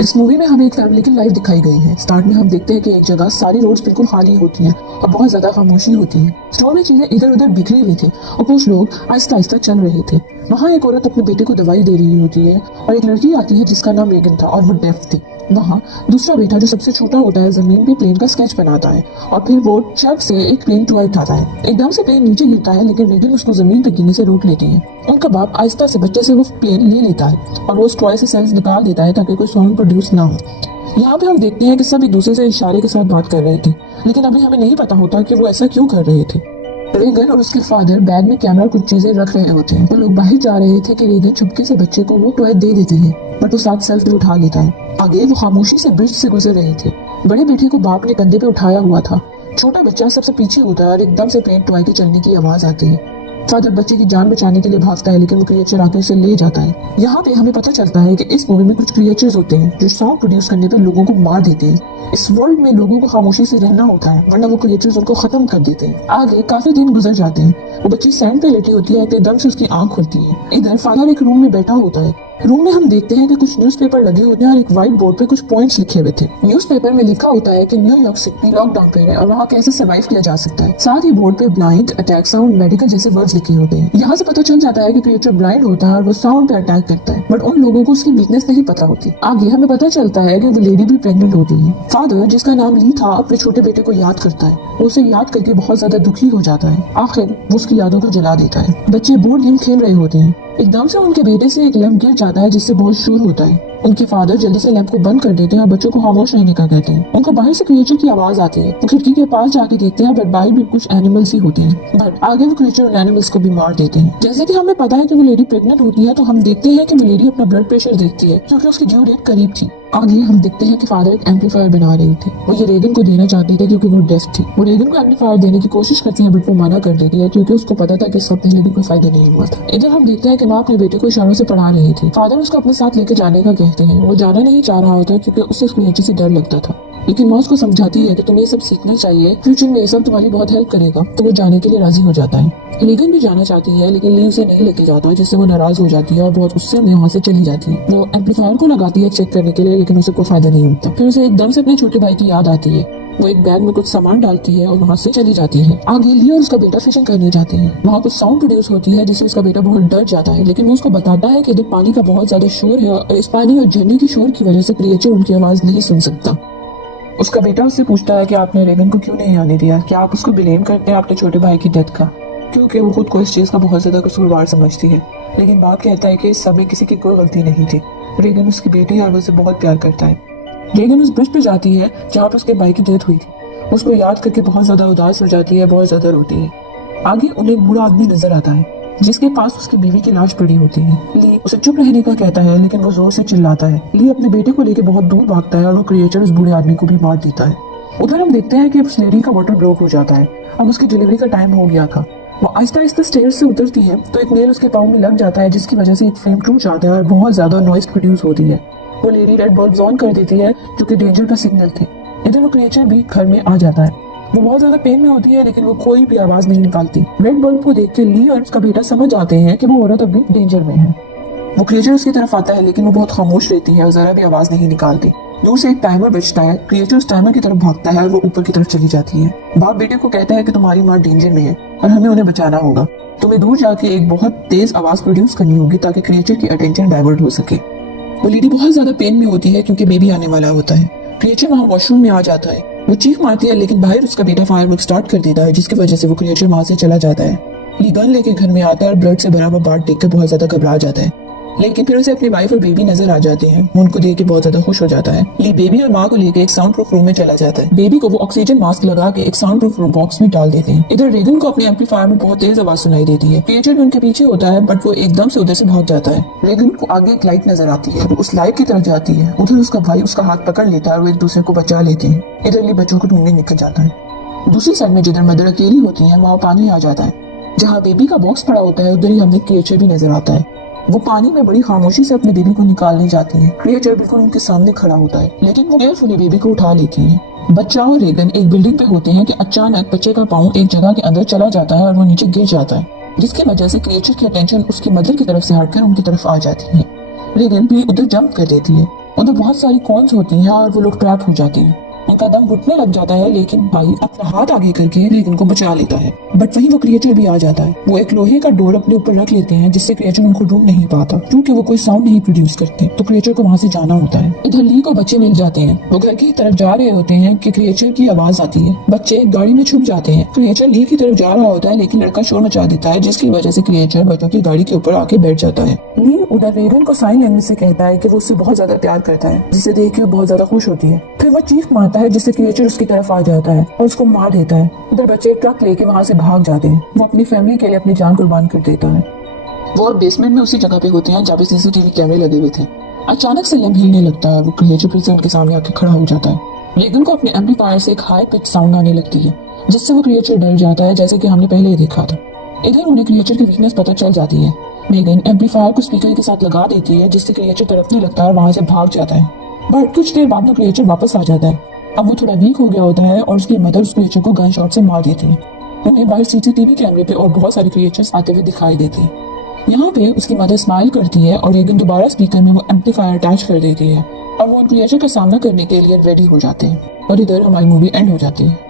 इस मूवी में हमें एक फैमिली की लाइफ दिखाई गई है। स्टार्ट में हम देखते हैं कि एक जगह सारी रोड्स बिल्कुल खाली होती हैं और बहुत ज्यादा खामोशी होती है। स्टोर में चीजें इधर उधर बिखरी हुई थी और कुछ लोग आहिस्ता आहिस्ता चल रहे थे। वहाँ एक औरत अपने बेटे को दवाई दे रही होती है और एक लड़की आती है जिसका नाम रेगन था और वो डेफ थी। वहाँ दूसरा बेटा जो सबसे छोटा होता है जमीन पे प्लेन का स्केच बनाता है और फिर वो चक से एक प्लेन टॉय उठाता है। एकदम से प्लेन नीचे गिरता है लेकिन रेगन उसको जमीन पे गिरने से रोक लेती है। उनका बाप आहिस्ता से बच्चे से वो प्लेन ले लेता है और वो उस टॉय से सेल्स निकाल देता है ताकि कोई साउंड प्रोड्यूस ना हो। यहाँ पे हम देखते हैं कि सब एक दूसरे से इशारे के साथ बात कर रहे थे, लेकिन अभी हमें नहीं पता होता कि वो ऐसा क्यों कर रहे थे। रेगन और उसके फादर बैग में कैमरा कुछ चीजें रख रहे होते हैं। वो लोग बाहर जा रहे थे कि रेगन चुपके से बच्चे को वो टॉय दे देती है, बट वो साथ सेल्फ भी उठा लेता है। आगे वो खामोशी से ब्रिज से गुजर रहे थे। बड़े बेटे को बाप ने कंधे पे उठाया हुआ था। छोटा बच्चा सबसे पीछे होता है और एकदम से प्लेन टॉय के चलने की आवाज आती है। फादर बच्चे की जान बचाने के लिए भागता है लेकिन वो क्रिएचर आके उसे ले जाता है। यहाँ पे हमें पता चलता है कि इस मूवी में कुछ क्रिएचर्स होते हैं जो साउंड प्रोड्यूस करने पे लोगों को मार देते हैं। इस वर्ल्ड में लोगों को खामोशी से रहना होता है वरना वो क्रिएचर्स उनको खत्म कर देते हैं। आगे काफी दिन गुजर जाते हैं। वो बच्ची सैंड पे लेटी होती है तो एकदम से उसकी आंख खुलती है। इधर फादर एक रूम में बैठा होता है। रूम में हम देखते हैं कि कुछ न्यूज़पेपर लगे होते हैं और एक व्हाइट बोर्ड पे कुछ पॉइंट्स लिखे हुए थे। न्यूज़पेपर में लिखा होता है कि न्यूयॉर्क सिटी लॉकडाउन पे है और वहाँ कैसे सर्वाइव किया जा सकता है। साथ ही बोर्ड पे ब्लाइंड, अटैक, साउंड, मेडिकल जैसे वर्ड्स लिखे होते हैं। यहाँ से पता चल जाता है कि क्रिएचर ब्लाइंड होता है और वो साउंड पे अटैक करता है, बट उन लोगों को उसकी वीकनेस नहीं पता होती। आगे हमें पता चलता है कि वो लेडी भी प्रेग्नेंट होती है। फादर जिसका नाम ली था अपने छोटे बेटे को याद करता है। वो उसे याद करके बहुत ज्यादा दुखी हो जाता है। आखिर वो उसकी यादों को जला देता है। बच्चे बोर्ड गेम खेल रहे होते हैं। एकदम से उनके बेटे से एक लैंप गिर जाता है जिससे बहुत शोर होता है। उनके फादर जल्दी से लैंप को बंद कर देते हैं और बच्चों को खामोश रहने का कहते हैं। उनको बाहर से क्रिएचर की आवाज आती है। वो खिड़की के पास जाके देखते हैं बट बाहर भी कुछ एनिमल्स ही होते हैं, बट आगे वो क्रिएचर उन एनिमल्स को भी मार देते हैं। जैसे कि हमें पता है कि वो लेडी प्रेग्नेंट होती है तो हम देखते हैं कि वो लेडी अपना ब्लड प्रेशर देखती है क्योंकि उसकी ड्यू डेट करीब थी। आगे हम देखते हैं कि फादर एक एम्पलीफायर बना रही थी। वो ये रेगन को देना चाहते थे क्योंकि वो डेफ थी। वो रेगन को एम्पलीफायर देने की कोशिश करती है बट वो मना कर देती है क्योंकि उसको पता था कि इसका पहले भी कोई फायदा नहीं हुआ था। इधर हम देखते हैं कि माँ अपने बेटे को इशारों से पढ़ा रही थी। फादर उसको अपने साथ लेकर जाने का कहते हैं। वो जाना नहीं चाह रहा होता क्योंकि उससे उसको नीचे से डर लगता था, लेकिन माँ उसको समझाती है कि तुम्हें ये सब सीखना चाहिए, फ्यूचर में ये सब तुम्हारी बहुत हेल्प करेगा। तो वो जाने के लिए राजी हो जाता है। रेगन भी जाना चाहती है लेकिन ली उसे नहीं लेके जाता, जिससे वो नाराज हो जाती है और बहुत गुस्से में वहाँ से चली जाती है। वो एम्पलीफायर को लगाती है चेक करने के लिए लेकिन उसे कोई फायदा नहीं होता। फिर उसे एकदम से अपने छोटे भाई की याद आती है। वो एक बैग में कुछ सामान डालती है और वहाँ से चली जाती है। आगे ली और उसका बेटा फिशिंग करने जाते हैं। वहाँ कुछ साउंड प्रोड्यूस होती है जिससे उसका बेटा बहुत डर जाता है, लेकिन वो उसको बताता है कि इधर पानी का बहुत ज्यादा शोर है और इस पानी और झरने की शोर की वजह से क्रिएचर उनकी आवाज नहीं सुन सकता। उसका बेटा उससे पूछता है कि आपने रेगन को क्यों नहीं आने दिया, क्या आप उसको ब्लेम करते हैं अपने छोटे भाई की डेथ का, क्योंकि वो खुद को इस चीज का बहुत ज्यादा कसूरवार समझती है। लेकिन बाप कहता है कि इस सब में किसी की कोई गलती नहीं थी। रेगन उसकी बेटी है और वो उसे बहुत प्यार करता है। रेगन उस ब्रिज पे जाती है जहाँ पर उसके भाई की डेथ हुई थी। उसको याद करके बहुत ज्यादा उदास हो जाती है, बहुत ज्यादा रोती है। आगे उन्हें एक बूढ़ा आदमी नजर आता है जिसके पास उसकी बीवी की लाश पड़ी होती है। ली उसे चुप रहने का कहता है लेकिन वो जोर से चिल्लाता है। ली अपने बेटे को लेकर बहुत दूर भागता है और वो क्रिएचर उस बूढ़े आदमी को भी मार देता है। उधर हम देखते हैं कि उस लेडी का वाटर ब्लॉक हो जाता है। अब उसकी डिलीवरी का टाइम हो गया था। वो आहिस्ता आहिस्ता स्टेयर से उतरती है तो एक नेल उसके पाँव में लग जाता है जिसकी वजह से एक फ्रेम टूट जाता है और बहुत ज्यादा नॉइस प्रोड्यूस होती है। वो लेडी रेड बल्ब ऑन कर देती है जो कि डेंजर का सिग्नल थे। इधर वो क्रिएचर भी घर में आ जाता है। वो बहुत ज्यादा पेन में होती है लेकिन वो कोई भी आवाज नहीं निकालती। रेड बल्ब को देख के ली और उसका बेटा समझ जाते हैं कि वो औरत अभी डेंजर में है। वो क्रिएचर उसकी तरफ आता है लेकिन वो बहुत खामोश रहती है और जरा भी आवाज नहीं निकालती। दूर से एक टाइमर बजता है। क्रिएचर उस टाइमर की तरफ भागता है और वो ऊपर की तरफ चली जाती है। बाप बेटे को कहता है कि तुम्हारी माँ डेंजर में है और हमें उन्हें बचाना होगा। तुम्हें दूर जाके एक बहुत तेज आवाज प्रोड्यूस करनी होगी ताकि क्रिएचर की अटेंशन डाइवर्ट हो सके। वो लेडी बहुत ज्यादा पेन में होती है क्योंकि बेबी आने वाला होता है। क्रिएचर वहाँ वॉशरूम में आ जाता है। वो चीख मारती है लेकिन बाहर उसका बेटा फायरवर्क स्टार्ट कर देता है जिसकी वजह से वो क्रिएचर वहाँ से चला जाता है। ली गन लेके घर में आता है और ब्लड से भरा हुआ बार्ट देखकर बहुत ज्यादा घबरा जाता है, लेकिन फिर उसे अपनी वाइफ और बेबी नजर आ जाते हैं। वो उनको देख के बहुत ज्यादा खुश हो जाता है। ली बेबी और माँ को लेकर एक साउंड प्रूफ रूम में चला जाता है। बेबी को वो ऑक्सीजन मास्क लगा के एक साउंड प्रूफ बॉक्स में डाल देते हैं। इधर रेगन को अपने एम्पलीफायर में बहुत तेज आवाज सुनाई देती है। क्रिएचर भी उनके पीछे होता है बट वो एकदम से उधर से भाग जाता है। रेगन को आगे एक लाइट नजर आती है। वो उस लाइट की तरफ जाती है। उधर उसका भाई उसका हाथ पकड़ लेता है और वो एक दूसरे को बचा लेते हैं। इधर ली बच्चों को ढूंढने निकल जाता है। दूसरी साइड में जिधर मदर अकेली होती है वहाँ पानी आ जाता है। जहाँ बेबी का बॉक्स पड़ा होता है उधर ही हमें क्रिएचर भी नजर आता है। वो पानी में बड़ी खामोशी से अपने बेबी को निकालने जाती है। क्रिएचर बिल्कुल उनके सामने खड़ा होता है लेकिन वो केयरफुली बेबी को उठा लेती है। बच्चा और रेगन एक बिल्डिंग पे होते हैं कि अचानक बच्चे का पाँव एक जगह के अंदर चला जाता है और वो नीचे गिर जाता है, जिसकी वजह से क्रिएचर की अटेंशन उसकी मदर की तरफ से हटकर उनकी तरफ आ जाती है। रेगन भी उधर जंप कर देती है। उधर बहुत सारी कॉन्स होती हैं और वो लोग ट्रैप हो जाते हैं। उनका दम घुटने लग जाता है, लेकिन भाई अपना हाथ आगे करके रेगन को बचा लेता है। बट वहीं वो क्रिएचर भी आ जाता है। वो एक लोहे का डोर अपने ऊपर रख लेते हैं, जिससे क्रिएचर उनको ढूंढ नहीं पाता, क्योंकि वो कोई साउंड नहीं प्रोड्यूस करते। तो क्रिएचर को वहां से जाना होता है। इधर ली को बच्चे मिल जाते हैं। वो घर की तरफ जा रहे होते हैं कि क्रिएचर की आवाज आती है। बच्चे गाड़ी में छुप जाते हैं। क्रिएचर ली की तरफ जा रहा होता है, लेकिन लड़का शोर मचा देता है, जिसकी वजह से क्रिएचर बच्चों की गाड़ी के ऊपर आके बैठ जाता है। ली उधर रेगन को साइन लैंग्वेज से कहता है कि वो उससे बहुत ज्यादा प्यार करता है, जिसे देख के वो बहुत ज्यादा खुश होती है। फिर वो चीख मारता है, जिससे क्रिएचर उसकी तरफ आ जाता है और उसको मार देता है। उधर बच्चे ट्रक लेके वहां से भाग जाते हैं। वो अपनी फैमिली के लिए अपनी जान कुर्बान कर देता है। वो और बेसमेंट में उसी जगह पे होते हैं जहाँ पे सीसीटीवी कैमरे लगे हुए थे। अचानक से लैम्प हिलने लगता है। वो क्रिएचर फिर से उनके सामने आके खड़ा हो जाता है। रेगन को अपने एम्पलीफायर से एक हाई पिच साउंड आने लगती है, जिससे वो क्रिएचर डर जाता है, जैसे कि हमने पहले ही देखा था। इधर उन्हें क्रिएचर की वीकनेस पता चल जाती है। रेगन एम्पलीफायर को स्पीकर के साथ लगा देती है, जिससे क्रिएचर तड़पने लगता है और वहां से भाग जाता है। बट कुछ देर बाद में क्रिएचर वापस आ जाता है। अब वो थोड़ा वीक हो गया होता है और उसकी मदर उस क्रिएचर को गन शॉट से मार देती है। उन्हें बाहर सीसीटीवी कैमरे पे और बहुत सारे क्रिएचर्स आते हुए दिखाई देते हैं। यहाँ पे उसकी मदर स्माइल करती है और रेगन दोबारा स्पीकर में वो एम्पलीफायर अटैच कर देती है और वो उन क्रिएचर का सामना करने के लिए रेडी हो जाते हैं। और इधर हमारी मूवी एंड हो जाती है।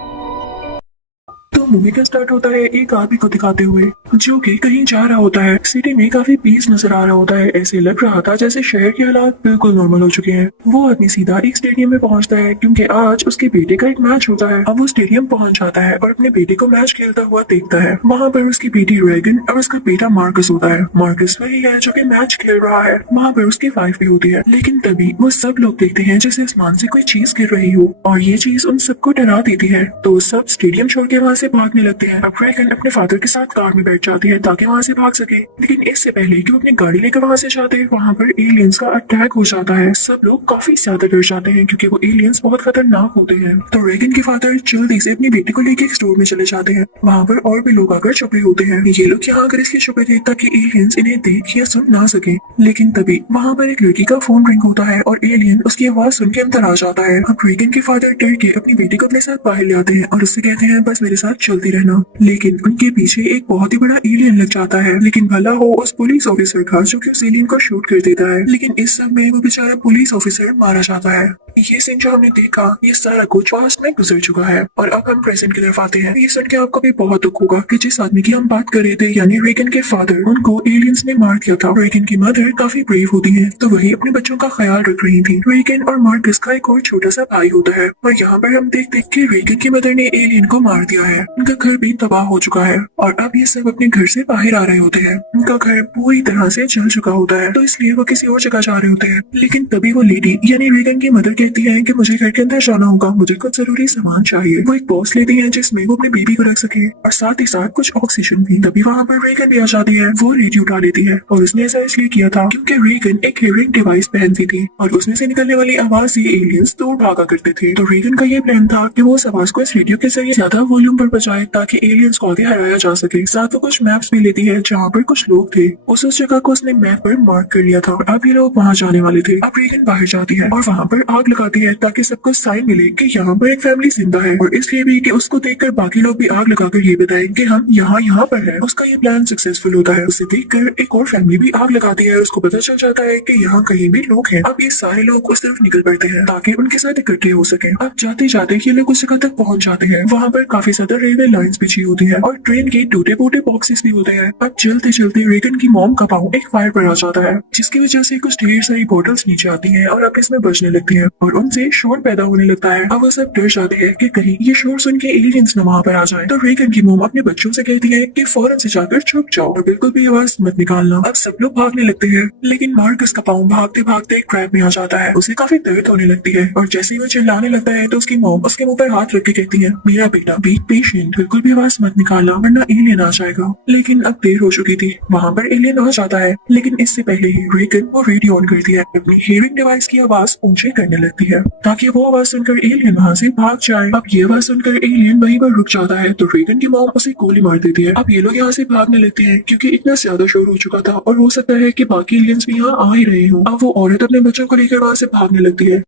तो मूवी का स्टार्ट होता है एक आदमी को दिखाते हुए जो कि कहीं जा रहा होता है। सिटी में काफी पीस नजर आ रहा होता है। ऐसे लग रहा था जैसे शहर के हालात बिल्कुल नॉर्मल हो चुके हैं। वो आदमी सीधा एक स्टेडियम में पहुंचता है, क्योंकि आज उसके बेटे का एक मैच होता है। अब वो स्टेडियम पहुंच जाता है और अपने बेटे को मैच खेलता हुआ देखता है। वहाँ पर उसकी बेटी रेगन और उसका बेटा मार्कस होता है। मार्कस वही है जो कि मैच खेल रहा है। वहाँ पर उसकी वाइफ भी होती है। लेकिन तभी वो सब लोग देखते हैं जैसे आसमान से कोई चीज गिर रही हो, और ये चीज उन सबको डरा देती है। तो सब स्टेडियम छोड़ के वहाँ से भागने लगते हैं। अब रेगन अपने फादर के साथ कार में बैठ जाती है ताकि वहाँ से भाग सके। लेकिन इससे पहले कि वो अपनी गाड़ी लेकर वहाँ से जाते हैं, वहाँ पर एलियंस का अटैक हो जाता है। सब लोग काफी ज्यादा डर जाते हैं, क्योंकि वो एलियंस बहुत खतरनाक होते हैं। तो रेगन के फादर जल्दी से अपनी बेटी को लेकर एक स्टोर में चले जाते हैं। वहाँ पर और भी लोग आकर छुपे होते हैं। ये लोग यहाँ आकर इसलिए छुपे थे ताकि एलियंस इन्हें देख या सुन ना सके। लेकिन तभी वहाँ पर एक लड़की का फोन रिंग होता है और एलियन उसकी आवाज सुन के अंदर आ जाता है। अब रेगन के फादर डर के अपनी बेटी को अपने साथ बाहर ले आते हैं और उससे कहते हैं बस मेरे साथ चलती रहना। लेकिन उनके पीछे एक बहुत ही बड़ा एलियन लग जाता है। लेकिन भला हो उस पुलिस ऑफिसर का जो कि उस एलियन को शूट कर देता है। लेकिन इस सब में वो बेचारा पुलिस ऑफिसर मारा जाता है। ये सीन जो हमने देखा ये सारा कुछ पास्ट में गुजर चुका है और अब हम प्रेजेंट की तरफ आते हैं। ये सुन के आपको भी बहुत दुख होगा कि जिस आदमी की हम बात कर रहे थे यानी रेगन के फादर, उनको एलियंस ने मार दिया था। रेगन की मदर काफी ब्रेव होती है, तो वही अपने बच्चों का ख्याल रख रही थी। रेगन और मार्कस का एक और छोटा सा भाई होता है और यहाँ पर हम देखते हैं कि रेगन की मदर ने एलियन को मार दिया है। उनका घर भी तबाह हो चुका है और अब ये सब अपने घर से बाहर आ रहे होते हैं। उनका घर पूरी तरह से जल चुका होता है, तो इसलिए वो किसी और जगह जा रहे होते हैं। लेकिन तभी वो लेडी यानी रेगन की मदर कहती है कि मुझे घर के अंदर जाना होगा, मुझे कुछ जरूरी सामान चाहिए। वो एक बॉक्स लेती है जिसमें वो अपनी बेबी को रख सके और साथ ही साथ कुछ ऑक्सीजन भी। तभी वहाँ पर रेगन भी आ जाती है। वो रेडियो उठा लेती है और उसने ऐसा इसलिए किया था क्योंकि रेगन एक हियरिंग डिवाइस पहनती थी और उसमें से निकलने वाली आवाज से एलियंस दूर भागा करते थे। तो रेगन का ये प्लान था कि वो उस आवाज को इस रेडियो के जरिए ज्यादा वॉल्यूम पर बजाए ताकि एलियंस को आगे हराया जा सके। साथ वो कुछ मैप्स भी लेती है जहाँ पर कुछ लोग थे। उस जगह को उसने मैप पर मार्क कर लिया था और अब ये लोग वहाँ जाने वाले थे। अब रेगन बाहर जाती है और वहाँ पर आग लगाती है ताकि सबको साइन मिले कि यहाँ पर एक फैमिली जिंदा है, और इसलिए भी कि उसको देखकर बाकी लोग भी आग लगाकर ये बताएं कि हम यहाँ पर हैं। उसका ये प्लान सक्सेसफुल होता है। उसे देखकर एक और फैमिली भी आग लगाती है और उसको पता चल जाता है कि यहाँ कहीं भी लोग हैं। अब ये सारे लोग उस तरफ निकल पड़ते हैं ताकि उनके साथ इकट्ठे हो सके। अब जाते जाते ये लोग उस जगह तक पहुंच जाते हैं। वहाँ पर काफी ज्यादा रेलवे लाइंस बिछी होती है और ट्रेन के टूटे फूटे बॉक्सेस भी होते हैं। अब चलते चलते रेगन की मॉम का पाँव एक फायर पर आ जाता है, जिसकी वजह से कुछ ढेर सारी बोतल्स नीचे आती हैं और आपस में बजने लगती हैं और उनसे शोर पैदा होने लगता है। अब वो सब डर जाते हैं कि कहीं ये शोर सुन के एलियंस न वहाँ पर आ जाए। तो रेगन की मॉम अपने बच्चों से कहती है कि फौरन से जाकर छुप जाओ और बिल्कुल भी आवाज मत निकालना। अब सब लोग भागने लगते हैं, लेकिन मार्कस का पाँव भागते भागते एक ट्रैप में आ जाता है। उसे काफी दर्द होने लगती है और जैसे ही वो चिल्लाने लगता है तो उसकी मॉम उसके मुंह पर हाथ रख के कहती है, मेरा बेटा बी पेशेंट, बिल्कुल भी आवाज मत निकालना वरना एलियन आ जाएगा। लेकिन अब देर हो चुकी थी। वहाँ पर एलियन आ जाता है, लेकिन इससे पहले ही रेगन वो रेडियो ऑन करती है। अपनी हियरिंग डिवाइस की आवाज ऊंचे करने लगती है ताकि वो आवाज सुनकर एलियन वहाँ से भाग जाए। अब ये आवाज सुनकर एलियन वहीं पर रुक जाता है, तो रेगन की मॉम उसे गोली मार देती है। अब ये लोग यहाँ से भागने लगते हैं क्योंकि इतना ज्यादा शोर हो चुका था और हो सकता है कि बाकी एलियंस भी यहाँ आ ही रहे हों। अब वो औरत अपने बच्चों को लेकर वहाँ से भागने लगती है,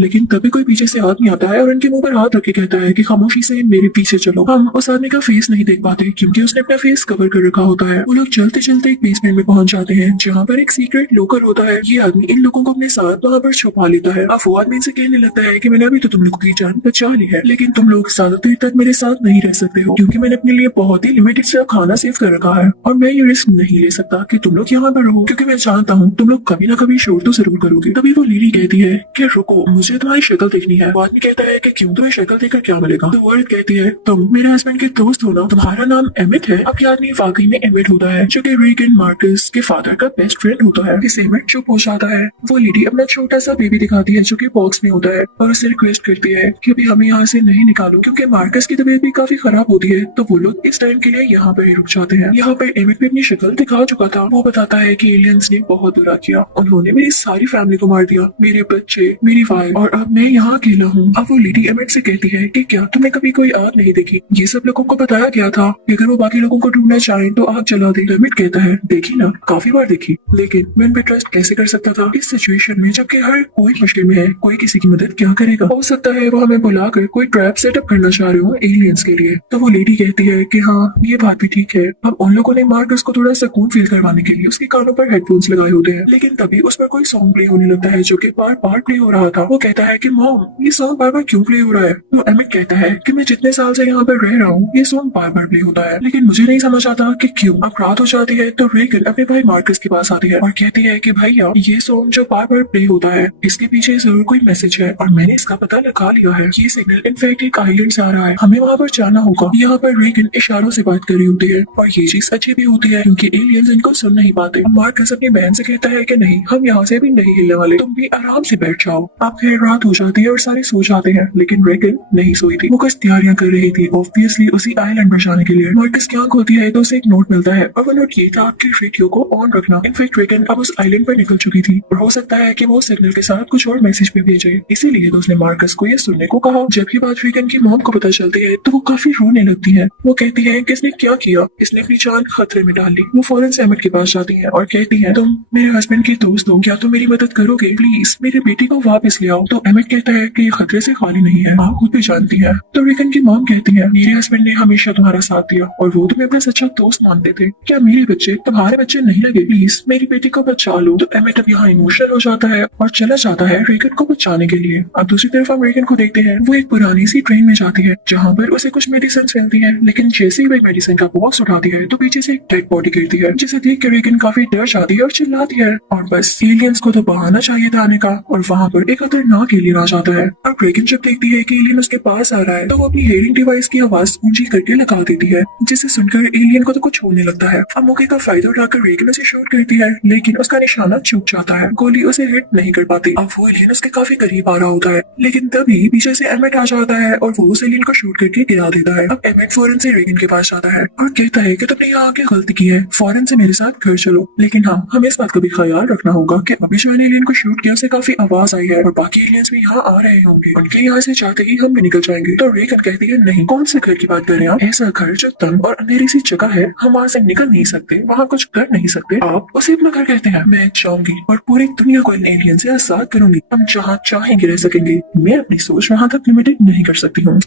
लेकिन तभी कोई पीछे से आदमी आता है और उनके मुंह पर हाथ रख के कहता है कि खामोशी से मेरे पीछे चलो। हम उस आदमी का फेस नहीं देख पाते क्योंकि उसने अपना फेस कवर कर रखा होता है। वो लोग चलते चलते एक बेसमेंट में पहुंच जाते हैं जहाँ पर एक सीक्रेट लॉकर होता है। ये आदमी इन लोगों को अपने साथ वहाँ पर छुपा लेता है। अब वो आदमी इनसे कहने लगता है कि मैंने अभी तो तुम लोगों की जान बचा ली है, लेकिन तुम लोग ज्यादा देर तक मेरे साथ नहीं रह सकते हो क्योंकि मैंने अपने लिए बहुत ही लिमिटेड सा खाना सेव कर रखा है और मैं ये रिस्क नहीं ले सकता कि तुम लोग यहाँ पर रहो क्योंकि मैं जानता हूँ तुम लोग कभी ना कभी शोर तो जरूर करोगे। तभी वो लेडी कहती है कि रुको, मुझे तुम्हारी शक्ल देखनी है। वो आदमी कहता है कि क्यों, तुम्हें शक्ल देखकर क्या मिलेगा? तो वो औरत कहती है तुम मेरे हस्बैंड के दोस्त हो ना, तुम्हारा नाम एमिट है। अब ये आदमी वाकई में एमिट होता है जो कि रीगन मार्कस के फादर का बेस्ट फ्रेंड होता है। इस एमिट चुप हो जाता है। वो लेडी अपना छोटा सा बेबी दिखाती है जो कि बॉक्स में होता है और उससे रिक्वेस्ट करती है कि अभी हमें यहाँ से नहीं निकालो क्योंकि मार्कस की तबीयत भी काफी खराब होती है। तो वो लोग इस टाइम के लिए यहाँ पर ही रुक जाते हैं। यहाँ पर एमिट भी अपनी शक्ल दिखा चुका था। वो बताता है कि एलियंस ने बहुत बुरा किया, उन्होंने मेरी सारी फैमिली को मार दिया, मेरे बच्चे, मेरी वाइफ, और अब मैं यहाँ अकेला हूँ। अब वो लेडी एमिट से कहती है कि क्या तुमने कभी कोई आग नहीं देखी? ये सब लोगों को बताया गया था कि अगर वो बाकी लोगों को ढूंढना चाहें तो आग जला दे। एमिट कहता है देखी ना, काफी बार देखी, लेकिन मैं इन पे ट्रस्ट कैसे कर सकता था इस सिचुएशन में जबकि हर कोई मुश्किल में है, कोई किसी की मदद क्या करेगा? हो सकता है वो हमें बुलाकर कोई ट्रैप सेटअप करना चाह रहे हो एलियंस के लिए। तो वो लेडी कहती है कि हाँ, ये बात भी ठीक है। अब उन लोगों ने मार्कस को थोड़ा सुकून फील करवाने के लिए उसके कानों पर हेडफोन्स लगाए होते हैं, लेकिन तभी उस पर कोई सॉन्ग प्ले होने लगता है जो कि बार बार प्ले हो रहा था। वो कहता है कि मॉम, ये सॉन्ग बार बार क्यों प्ले हो रहा है? तो एमिट कहता है कि मैं जितने साल से यहाँ पर रह रहा हूँ ये सॉन्ग बार बार प्ले होता है, लेकिन मुझे नहीं समझ आता कि क्यों। अब रात हो जाती है तो रेगन अपने भाई मार्कस के पास आती है और कहती है कि भैया, ये सॉन्ग जो बार बार प्ले होता है इसके पीछे जरूर कोई मैसेज है और मैंने इसका पता लगा लिया है। ये सिग्नल इनफैक्ट एक आइलैंड से आ रहा है, हमें वहाँ पर जाना होगा। यहाँ पर रेगन इशारों से बात कर रही होती है और ये चीज अच्छी भी होती है क्योंकि एलियंस इनको सुन नहीं पाते। मार्कस अपनी बहन से कहता है कि नहीं, हम यहाँ से भी नहीं हिलने वाले, तुम भी आराम से बैठ जाओ। अब खैर रात हो जाती है और सारे सो जाते हैं, लेकिन रेगन नहीं सोई थी। वो कुछ तैयारियां कर रही थी ऑब्वियसली उसी आइलैंड पर जाने के लिए। मार्कस की आंख होती है तो उसे एक नोट मिलता है और वो नोट ये था आपके रेडियो को ऑन रखना। इनफैक्ट रेगन अब उस आइलैंड पर निकल चुकी थी और हो सकता है कि वो सिग्नल के साथ कुछ और मैसेज भी भेजे, इसीलिए तो उसने मार्कस को ये सुनने को कहा। जब ये बात रेगन की मॉम को पता चलती है तो वो काफी रोने लगती है। वो कहती है कि इसने क्या किया, इसने अपनी जान खतरे में डाल ली। वो फौरन से एमिट के पास जाती है और कहती है तुम मेरे हस्बैंड के दोस्त हो, क्या तुम मेरी मदद करोगे? प्लीज मेरे बेटी को वापस ले आओ। तो एमिट कहता है कि ये खतरे से खाली नहीं है, आप खुद भी जानती है। तो रेगन की मॉम कहती है मेरे हस्बैंड ने हमेशा तुम्हारा साथ दिया और वो तुम्हें अपना सच्चा दोस्त मानते थे, क्या मेरे बच्चे तुम्हारे बच्चे नहीं लगे? प्लीज मेरी बेटी को बचा लो। तो एमिट अब यहाँ इमोशनल हो जाता है और चला जाता है रेगन को बचाने के लिए। अब दूसरी तरफ हम रेगन को देखते हैं, वो एक पुरानी सी ट्रेन में जाती है जहाँ पर उसे कुछ मेडिसिन मिलती है, लेकिन जैसे ही वो मेडिसिन का बॉक्स उठाती है तो पीछे से एक डेड बॉडी गिरती है जिसे देख कर रेगन काफी डर जाती है और चिल्लाती है। और बस एलियंस को तो बहाना चाहिए था आने का और वहाँ पर एक खतरनाक एलियन आ जाता है। अब रेगन जब देखती है कि एलियन उसके पास आ रहा है तो वो अपनी हेयरिंग डिवाइस की आवाज ऊंची करके लगा देती है, जिसे सुनकर एलियन को तो कुछ होने लगता है। अब मौके का फायदा उठाकर रेगन उसे शूट करती है, लेकिन उसका निशाना चूक जाता है, गोली उसे हिट नहीं कर पाती। अब वो एलियन उसके काफी करीब आ रहा होता है, लेकिन तभी पीछे से एमिट आ जाता है और वो उस एलियन को शूट करके गिरा देता है। अब एमिट फौरन से रेगन के पास जाता है और कहता है कि तुमने यहाँ आके गलती की है, फौरन से मेरे साथ घर चलो। लेकिन हाँ, हमें इस बात का भी ख्याल रखना होगा कि अभी जो मैंने एलियन को शूट किया उसे काफी आवाज आई है और बाकी एलियंस भी यहाँ आ रहे होंगे, उनके यहाँ से जाते ही हम भी निकल जाएंगे। तो रेगन कहती है नहीं, कौन से घर की बात कर रहे हैं आप? ऐसा घर जो तंग और अंधेरी सी जगह है, हम वहाँ से निकल नहीं सकते, वहाँ कुछ कर नहीं सकते। आप उसे अपना घर कहते हैं? मैं जाऊंगी और पूरी दुनिया को इन एलियन से आजाद करूंगी, हम जहाँ चाहेंगे रह सकेंगे, मैं अपनी सोच वहाँ तक लिमिटेड नहीं कर सकती हूँ।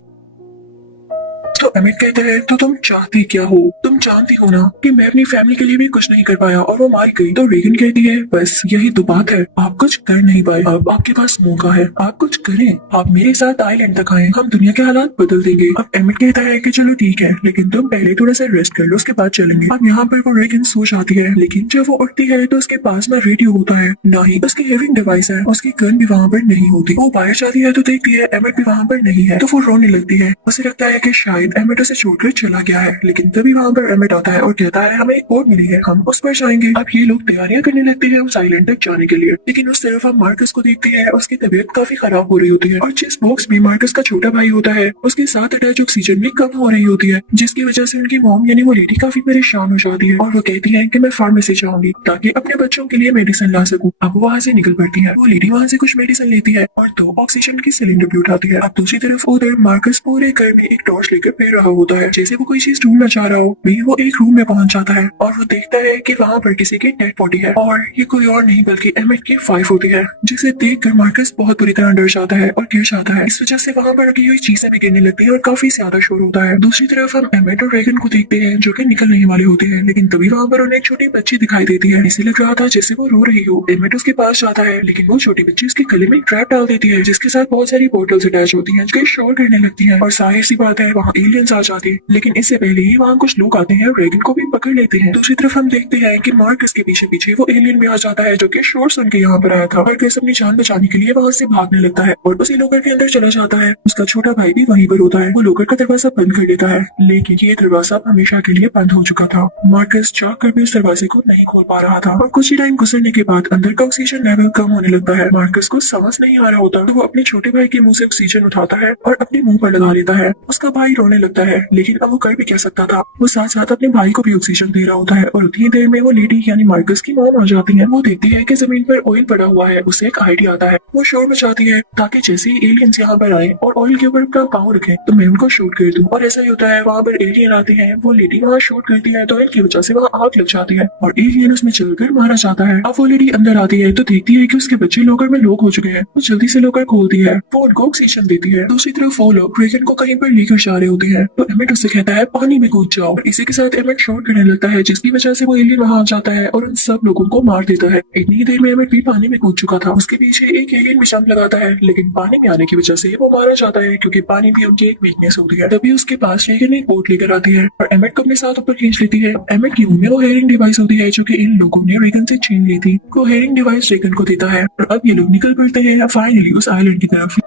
तो एमिट कहता है तो तुम चाहती क्या हो? तुम जानती हो ना कि मैं अपनी फैमिली के लिए भी कुछ नहीं कर पाया और वो मारी गई। तो रेगन कहती है बस यही तो बात है, आप कुछ कर नहीं पाए, अब आपके पास मौका है, आप कुछ करें, आप मेरे साथ आइलैंड तक आए, हम दुनिया के हालात बदल देंगे। अब एमिट कहता है कि चलो ठीक है, लेकिन तुम पहले थोड़ा सा रेस्ट कर लो, उसके बाद चलेंगे। अब यहाँ पर वो रेगन सो जाती है, लेकिन जब वो उठती है तो उसके पास ना रेडियो होता है, ना ही उसकी हियरिंग डिवाइस है, उसकी गन भी वहाँ पर नहीं होती। वो बाहर जाती है तो देखती है एमिट भी वहाँ पर नहीं है, तो वो रोने लगती है। उसे लगता है कि शायद एमिट उसे छोड़कर चला गया है, लेकिन तभी वहाँ पर एमिट आता है और कहता है हमें एक बोट मिली है, हम उस पर जाएंगे। अब ये लोग तैयारियां करने लगते हैं उस आइलैंड तक जाने के लिए, लेकिन उस तरफ हम मार्कस को देखते हैं, उसकी तबीयत काफी खराब हो रही होती है और जिस बॉक्स में मार्कस का छोटा भाई होता है उसके साथ अटैच ऑक्सीजन भी कम हो रही होती है, जिसकी वजह से उनकी मॉम यानी वो लेडी काफी परेशान हो जाती है और वो कहती है कि मैं फार्मेसी जाऊंगी ताकि अपने बच्चों के लिए मेडिसिन ला सकूं। अब वो वहाँ से निकल पड़ती है, वो लेडी वहाँ से कुछ मेडिसिन लेती है और 2 ऑक्सीजन की सिलेंडर भी उठाती है। अब दूसरी तरफ उधर मार्कस पूरे घर में एक टॉर्च लेकर पैरों रहा होता है, जैसे वो कोई चीज ढूंढना चाह रहा हो। भी वो एक रूम में पहुंच जाता है और वो देखता है कि वहाँ पर किसी की डेड बॉडी है और ये कोई और नहीं बल्कि एमिट की वाइफ होती है, जिसे देखकर मार्कस बहुत बुरी तरह डर जाता है और गिर जाता है। इस वजह से वहाँ पर रखी हुई चीजें भी गिरने लगती है और काफी ज्यादा शोर होता है। दूसरी तरफ हम एमिट और रेगन को देखते हैं जो कि निकलने वाले होते हैं, लेकिन तभी वहाँ पर उन्हें एक छोटी बच्ची दिखाई देती है। इसे लग रहा था जैसे वो रो रही हो। एमिट उसके पास जाता है, लेकिन वो छोटी बच्ची उसके गले में ट्रैप डाल देती है, जिसके साथ बहुत सारी बोतल्स अटैच होती हैं जो कि शोर करने लगती हैं। और जाहिर सी बात है वहाँ एलियंस आ जाते हैं, लेकिन इससे पहले ही वहाँ कुछ लोग आते हैं और रेगन को भी पकड़ लेते हैं। दूसरी तरफ हम देखते हैं कि मार्कस के पीछे पीछे वो एलियन भी आ जाता है जो कि शोर सुन के यहाँ पर आया था। मार्कस अपनी जान बचाने के लिए वहाँ से भागने लगता है और उसी लोकर के अंदर चला जाता है। उसका छोटा भाई भी वहीं पर होता है। वो लोकर का दरवाजा बंद कर देता है, लेकिन ये दरवाजा हमेशा के लिए बंद हो चुका था। मार्कस चाह कर भी उस दरवाजे को नहीं खोल पा रहा था और कुछ ही टाइम गुजरने के बाद अंदर का ऑक्सीजन लेवल कम होने लगता है। मार्कस को समझ नहीं आ रहा होता तो वो अपने छोटे भाई के मुंह से ऑक्सीजन उठाता है और अपने मुंह पर लगा लेता है। उसका भाई रोने लगता है, लेकिन अब वो कर भी क्या सकता था। वो साथ साथ अपने भाई को भी ऑक्सीजन दे रहा होता है और उतनी देर में वो लेडी यानी मार्कस की मॉम आ जाती है। वो देखती है कि जमीन पर ऑयल पड़ा हुआ है। उसे एक आइडिया आता है। वो शोर मचाती है ताकि जैसे ही एलियंस यहाँ पर आए और ऑयल के ऊपर अपना पाँव रखे तो मैं उनको शूट कर दूं। और ऐसा ही होता है। वहाँ पर एलियन आते हैं, वो लेडी वहाँ शूट करती है तो ऑयल की वजह से वहाँ आग लग जाती है और एलियन उसमें चलकर मारा जाता है। अब वो लेडी अंदर आती है तो देखती है कि उसके बच्चे लोकर में लोग हो चुके हैं। वो जल्दी से लोकर खोलती है, वो उनको ऑक्सीजन देती है। दूसरी तरफ वो लोग रेगन को कहीं पर लेकर जा रहे होते हैं तो एमिट उससे कहता है पानी में कूद जाओ। इसी के साथ एमिट शॉट करने लगता है, जिसकी वजह से वो एलियन वहाँ आ जाता है और उन सब लोगों को मार देता है। इतनी ही देर में एमिट भी पानी में कूद चुका था। उसके पीछे एक एलियन भी जंप लगाता है, लेकिन पानी में आने की वजह से वो मारा जाता है क्योंकि पानी भी उनकी एक वीकनेस होती है। तभी उसके पास रेगन एक बोट लेकर आती है और एमिट को अपने साथ ऊपर खींच लेती है। एमिट की मुंह में वो हेयरिंग डिवाइस होती है जो कि इन लोगों ने रेगन से छीन ली थी। वो हेयरिंग डिवाइस रेगन को देता है और अब ये लोग निकल पड़ते हैं फाइनली उस आइलैंड की तरफ।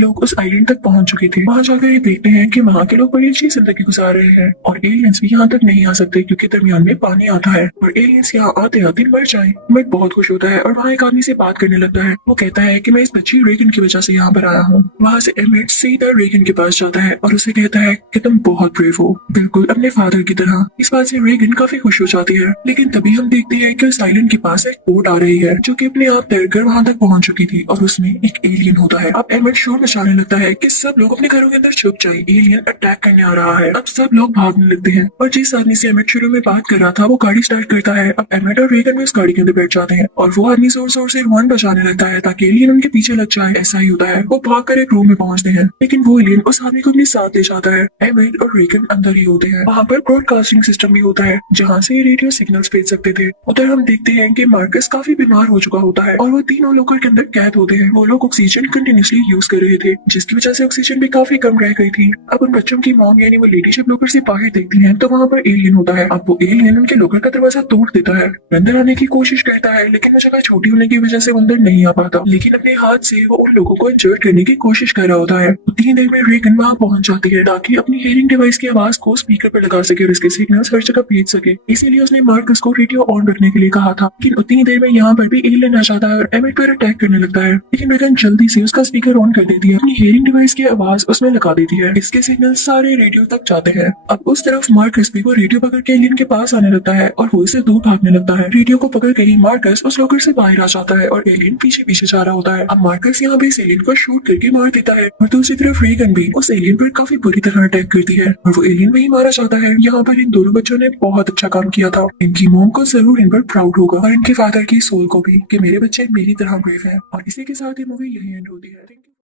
लोग उस आइलैंड तक पहुंच चुके थे। वहां जाकर ये देखते हैं कि वहां के लोग बड़ी अच्छी जिंदगी गुजार रहे हैं और एलियंस भी यहाँ तक नहीं आ सकते क्योंकि दरमियान में पानी आता है और एलियंस यहाँ आते आते मर जाए। मिट बहुत खुश होता है और वहाँ एक आदमी से बात करने लगता है। वो कहता है कि मैं इस बच्ची रेगन की वजह से यहाँ पर आया हूँ। वहाँ से एमिट सीधा रेगन के पास जाता है और उसे कहता है कि तुम बहुत ब्रेव हो, बिल्कुल अपने फादर की तरह। इस बात से रेगन काफी खुश हो जाती है, लेकिन तभी हम देखते हैं कि उस आइलैंड के पास एक बोट आ रही है जो कि अपने आप तैरकर वहां तक पहुंच चुकी थी और उसमें एक एलियन होता है। अब एमिट शोर मचाने लगता है कि सब लोग अपने घरों के अंदर छुप जाए, एलियन अटैक करने आ रहा है। अब सब लोग भागने लगते हैं और जिस आदमी से एमिट शुरू में बात कर रहा था वो गाड़ी स्टार्ट करता है। अब एमिट और रेगन भी उस गाड़ी के अंदर बैठ जाते हैं और वो आदमी जोर जोर से हॉर्न बजाने लगता है ताकि एलियन उनके पीछे लग जाए। ऐसा ही होता है। वो भागकर एक रूम में पहुंचते हैं, लेकिन वो एलियन उस आदमी को अपने साथ ले जाता है। एमिट और रेगन अंदर ही होते हैं। वहाँ पर ब्रॉडकास्टिंग सिस्टम भी होता है जहाँ से रेडियो सिग्नल्स भेज सकते थे। उधर हम देखते हैं कि मार्कस काफी बीमार हो चुका होता है और वो तीनों लोकर के अंदर कैद होते हैं। वो लोग ऑक्सीजन कंटिन्यूसली यूज कर रहे थे, जिसकी वजह से ऑक्सीजन भी काफी कम रह गई थी। अब उन बच्चों की मॉम यानी वो लेडी जब लोकर से बाहर देखती है तो वहाँ पर एलियन होता है। अब वो एलियन उनके लोकर का दरवाजा तोड़ देता है, अंदर आने की कोशिश करता है, लेकिन वो जगह छोटी होने की वजह से वो अंदर नहीं आ पाता। लेकिन अपने हाथ से वो उन लोगों को इंजर्ड करने की कोशिश कर रहा होता है। उतनी देर में रेगन वहाँ पहुंच जाती है ताकि अपनी हेयरिंग डिवाइस की आवाज को स्पीकर पर लगा सके और इसके सिग्नल्स हर जगह भेज सके। इसीलिए उसने मार्कस को रेडियो ऑन रखने के लिए कहा था। लेकिन उतनी देर में यहाँ पर भी एलियन आ जाता है और एमिट पर अटैक करने लगता है, लेकिन रेगन जल्दी से उसका स्पीकर ऑन कर देती है, अपनी हेयरिंग डिवाइस की आवाज उसमें लगा देती है। इसके सिग्नल सारे रेडियो तक जाते हैं। अब उस तरफ मार्कस भी वो रेडियो पकड़ के एलियन के पास आने लगता है और वो इसे दूर भागने लगता है। रेडियो को पकड़ के ही मार्कस उस लोकर से बाहर आ जाता है और एलियन पीछे पीछे जा रहा होता है। अब मार्कस यहाँ भी इस एलियन को शूट करके मार देता है और दूसरी तरफ रेगन भी उस एलियन पर काफी बुरी तरह अटैक करती है और वो एलियन वही मारा जाता है। यहाँ पर इन दोनों बच्चों ने बहुत अच्छा काम किया था। इनकी मॉम को जरूर इन पर प्राउड होगा और इनके फादर की सोल को भी कि मेरे बच्चे मेरी तरह ब्रेव हैं। और इसी के साथ ये मूवी यही एंड होती है।